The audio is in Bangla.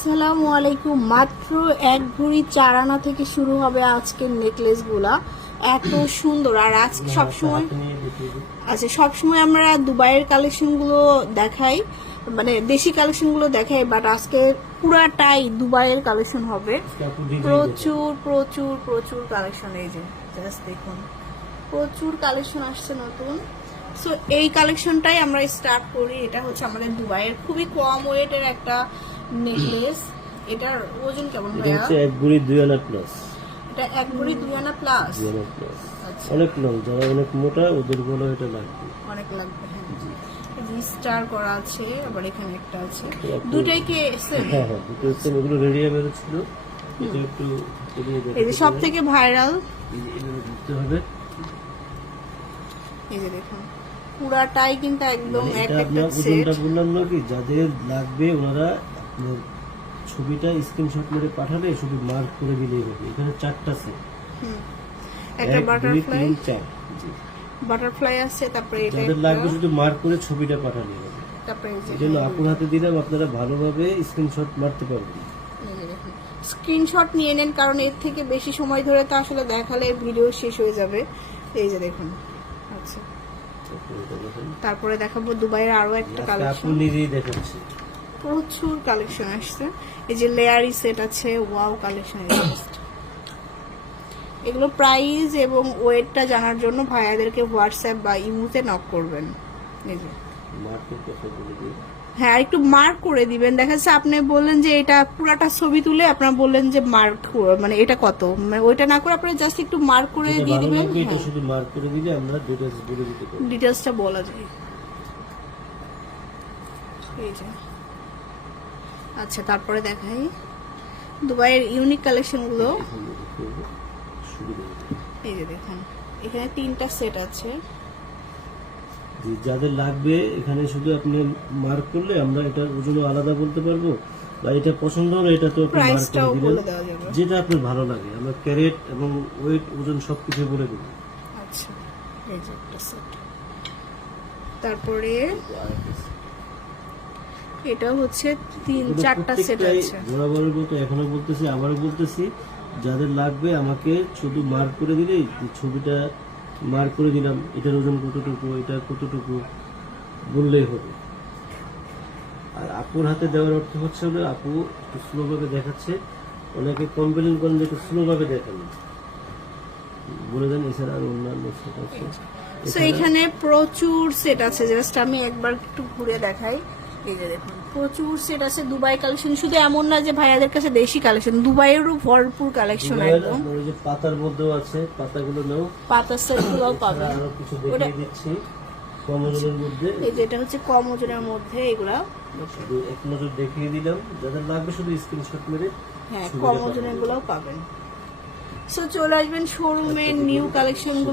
আসসালামু আলাইকুম। মাত্র এক ভরি চার আনা থেকে শুরু হবে আজকের নেকলেসগুলা। এত সুন্দর। আর আজকে সবসময় আচ্ছা সবসময় আমরা দুবাইয়ের কালেকশনগুলো দেখাই। মানে দেশি কালেকশনগুলো দেখাই বাট আজকে পুরাটাই দুবাইয়ের কালেকশন হবে। প্রচুর প্রচুর প্রচুর কালেকশন এই যে জাস্ট দেখুন। প্রচুর কালেকশন আসছে নতুন। সো এই কালেকশনটাই আমরা স্টার্ট করি। এটা হচ্ছে আমাদের দুবাইয়ের খুবই কম ওয়েটের একটা নেকলেস এটার ওজন কেমন এটা হচ্ছে এক বুড়ি দুই আনা প্লাস এটা এক ভরি দুই আনা প্লাস দুই আনা প্লাস আচ্ছা। অনেক লং যারা অনেক মোটা ওদের বলো এটা লাগবে। অনেক লাগবে হ্যাঁ স্টার করা আছে আবার এখানে একটা আছে। দুটাই কি সেম হ্যাঁ হ্যাঁ দুটো হচ্ছে এগুলো রেডি বেরোচ্ছিল এটা একটু এই যে সব থেকে ভাইরাল এই যে এভাবে ঘুরতে হবে। এই যে দেখুন পুরাটাই কিন্তু একদম এক একটা সেট বললাম না কি যাদের লাগবে ওনারা ছবিটা স্ক্রিনশট মেরে পাঠালে শুধু মার্ক করে দিলেই হবে। এখানে চারটা সেট একটা বাটারফ্লাই চার। বাটারফ্লাই আছে তারপরে এটা যাদের লাগবে শুধু মার্ক করে ছবিটা পাঠালে হবে। তারপরে আপুর হাতে দিলাম আপনারা ভালোভাবে স্ক্রিনশট মারতে পারবেন। স্ক্রিনশট নিয়ে নেন কারণ এর থেকে বেশি সময় ধরে তো আসলে দেখালে ভিডিও শেষ হয়ে যাবে। এই যে দেখুন আচ্ছা। তারপরে দেখাবো দুবাইয়ের আরও একটা নিজেই দেখাচ্ছে। প্রচুর কালেকশন আসছে। এই যে লেয়ারি সেট আছে ওয়াও কালেকশন এগুলো প্রাইস এবং ওয়েটটা জানার জন্য ভাইয়াদেরকে হোয়াটসঅ্যাপ বা ইমুতে নক করবেন। এই যে। হ্যাঁ আর একটু মার্ক করে দিবেন। দেখা যাচ্ছে আপনি বললেন যে এটা পুরাটা ছবি তুলে আপনার বললেন যে মার্ক মানে এটা কত? মানে ওইটা না করে আপনারা জাস্ট একটু মার্ক করে দিয়ে দিবেন। এটা হ্যাঁ। শুধু মার্ক করে দিলে আমরা ডিটেলস বলে দিতে পারব ডিটেলসটা বলা যায়। এই যে। আচ্ছা তারপরে দেখাই। দুবাইয়ের ইউনিক কালেকশনগুলো। এই যে দেখুন এখানে তিনটা সেট আছে। যাদের লাগবে এখানে শুধু আপনি মার্ক করলে আমরা এটা ওজন আলাদা বলতে পারব। বা এটা পছন্দ হলে এটা তো আপনি মার্ক করে দিলেন যেটা আপনার ভালো লাগে আমরা ক্যারেট এবং ওয়েট ওজন সব কিছু বলে দেবো। আচ্ছা এই যে একটা সেট তারপরে এটা হচ্ছে তিন চারটা সেট আছে। বরাবরের মতো এখনও বলতেছি আবারও বলতেছি যাদের লাগবে আমাকে শুধু মার্ক করে দিলেই যে ছবিটা মার্ক করে দিলাম এটার ওজন কতটুকু এটা কতটুকু বললেই হবে। আর আপুর হাতে দেওয়ার অর্থ হচ্ছে হলো আপু একটু স্লো ভাবে দেখাচ্ছে অনেকে কমপ্লেন করেন যে একটু স্লো ভাবে দেখান। বলে দেন এছাড়া আর অন্যান্য সেট আছে। তো এখানে প্রচুর সেট আছে জাস্ট আমি একবার একটু ঘুরে দেখাই। এই যে দেখুন প্রচুর সেট আছে দুবাই কালেকশন শুধু এমন না যে ভাইয়াদের কাছে দেশি কালেকশন দুবাইয়েরও ভরপুর কালেকশন একদম। ওই যে পাতার মধ্যেও আছে পাতাগুলো নাও। পাতা সেট গুলোও পাবেন। আরও কিছু দেখিয়ে দিচ্ছি কম ওজনের মধ্যে। এই যে এটা হচ্ছে কম ওজনের মধ্যে এগুলা শুধু এক নজর দেখিয়ে দিলাম যাদের লাগবে শুধু স্ক্রিনশট মেরে হ্যাঁ কম ওজনের গুলোও পাবেন। সো চলে আসবেন শোরুমের নিউ কালেকশন